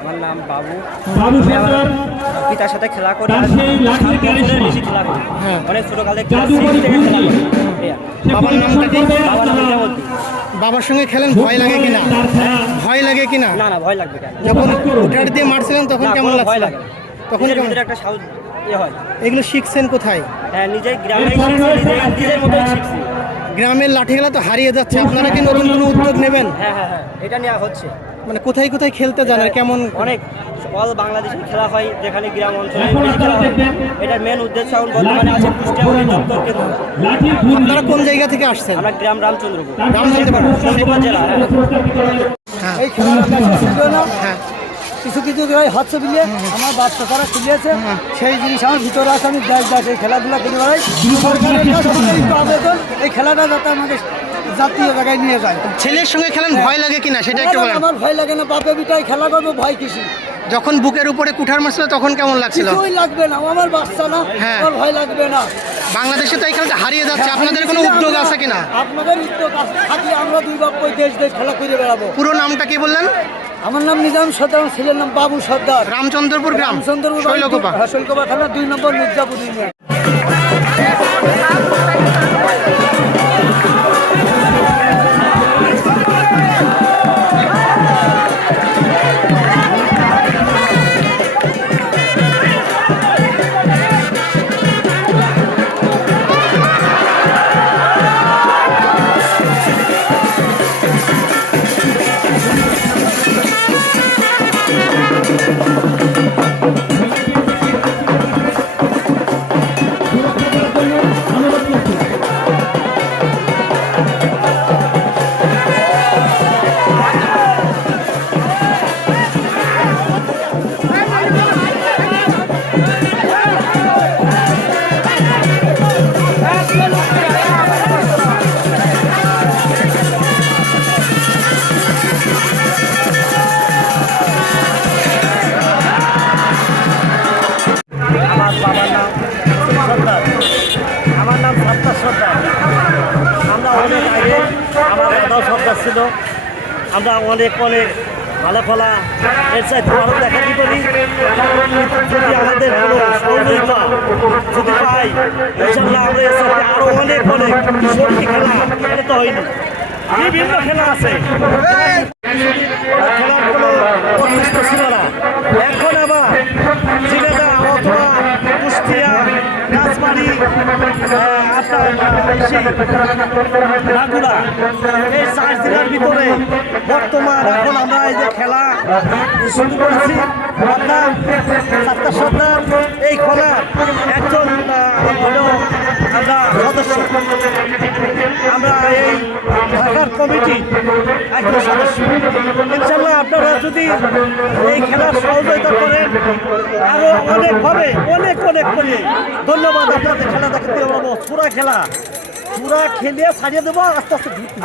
আমার নাম বাবু। সরকার। পিতার সাথে খেলা করি। বেশি খেলা করি। হ্যাঁ। অনেক ছোটকালে ক্লাস জাদু থেকে খেলা করি। বাবার নামটা কি? বাবার সঙ্গে খেলেন ভয় লাগে কিনা? ভয় লাগে কিনা? না না ভয় লাগবে কেন? যখন উঠার দিয়ে মারছিলেন তখন কেমন ভয় লাগে তখন কেমন? একটা সাহস ইয়ে হয়। এগুলো শিখছেন কোথায়? হ্যাঁ নিজের গ্রামে নিজের মতো শিখছি। গ্রামের লাঠিগুলো তো হারিয়ে যাচ্ছে। আপনারা কি নতুন কোনো উদ্যোগ নেবেন? হ্যাঁ হ্যাঁ হ্যাঁ এটা নেওয়া হচ্ছে। মানে কোথায় কোথায় খেলতে যান কেমন? অনেক অল বাংলাদেশে খেলা হয় যেখানে গ্রাম অঞ্চলে খেলা হয়। এটার মেন উদ্দেশ্য এখন বর্তমানে আছে কুষ্টিয়া অধিদপ্তর কেন্দ্র। আপনারা কোন জায়গা থেকে আসছেন? আমরা গ্রাম রামচন্দ্রপুর। রামচন্দ্রপুর জেলা। হ্যাঁ। হ্যাঁ কিছু কিছু জায়গায় হচ্ছে বিলিয়ে আমার বাচ্চা তারা খুলিয়েছে। সেই জিনিস আমার ভিতরে আছে আমি দেখ দেখ এই খেলাধুলা করে বেড়াই। আবেদন এই খেলাটা যাতে আমাকে জাতীয় জায়গায় নিয়ে যায়। ছেলের সঙ্গে খেলেন ভয় লাগে কিনা সেটা একটু বলেন। আমার ভয় লাগে না বাপে বিটাই খেলা করব ভয় কিছু যখন বুকের উপরে কুঠার মারছিল তখন কেমন লাগছিল? লাগবে না আমার বাচ্চা না হ্যাঁ। আমার ভয় লাগবে না। বাংলাদেশে তো এই খেলাটা হারিয়ে যাচ্ছে আপনাদের কোনো উদ্যোগ আছে কিনা? আপনাদের উদ্যোগ আছে আমরা দুই বাপ দেশ দেশ খেলা করে বেড়াবো। পুরো নামটা কি বললেন? আমার নাম নিজাম সর্দার ছেলের নাম বাবু সর্দার। রামচন্দ্রপুর গ্রাম রামচন্দ্রপুর শৈলকোপা। শৈলকোপা থানা দুই নম্বর মির্জাপুর ইউনিয়ন। আমরা অনেক আগে আমার দাদাও সর্দার ছিল। আমরা অনেক অনেক ভালো ফলা এর চাইতে আরও দেখা কি করি? যদি আমাদের কোনো সহযোগিতা যদি পাই ইনশাল্লাহ আমরা এর সাথে আরও অনেক অনেক সত্যি খেলা এটা তো হয়নি। বিভিন্ন খেলা আছে। খেলার কোনো ছিল বাঁকুড়া ভিতরে বর্তমান এখন আমরা যে খেলা শুরু করেছি। চারটা সর্দার এই খেলার ইনশাল্লাহ আপনারা যদি এই খেলার সহযোগিতা করেন আরও অনেকভাবে, অনেক অনেক করে ধন্যবাদ আপনাদের খেলা দেখতে পাবো পুরা খেলা, পুরা খেলে সারিয়ে দেবো আস্তে আস্তে ঘুরতে।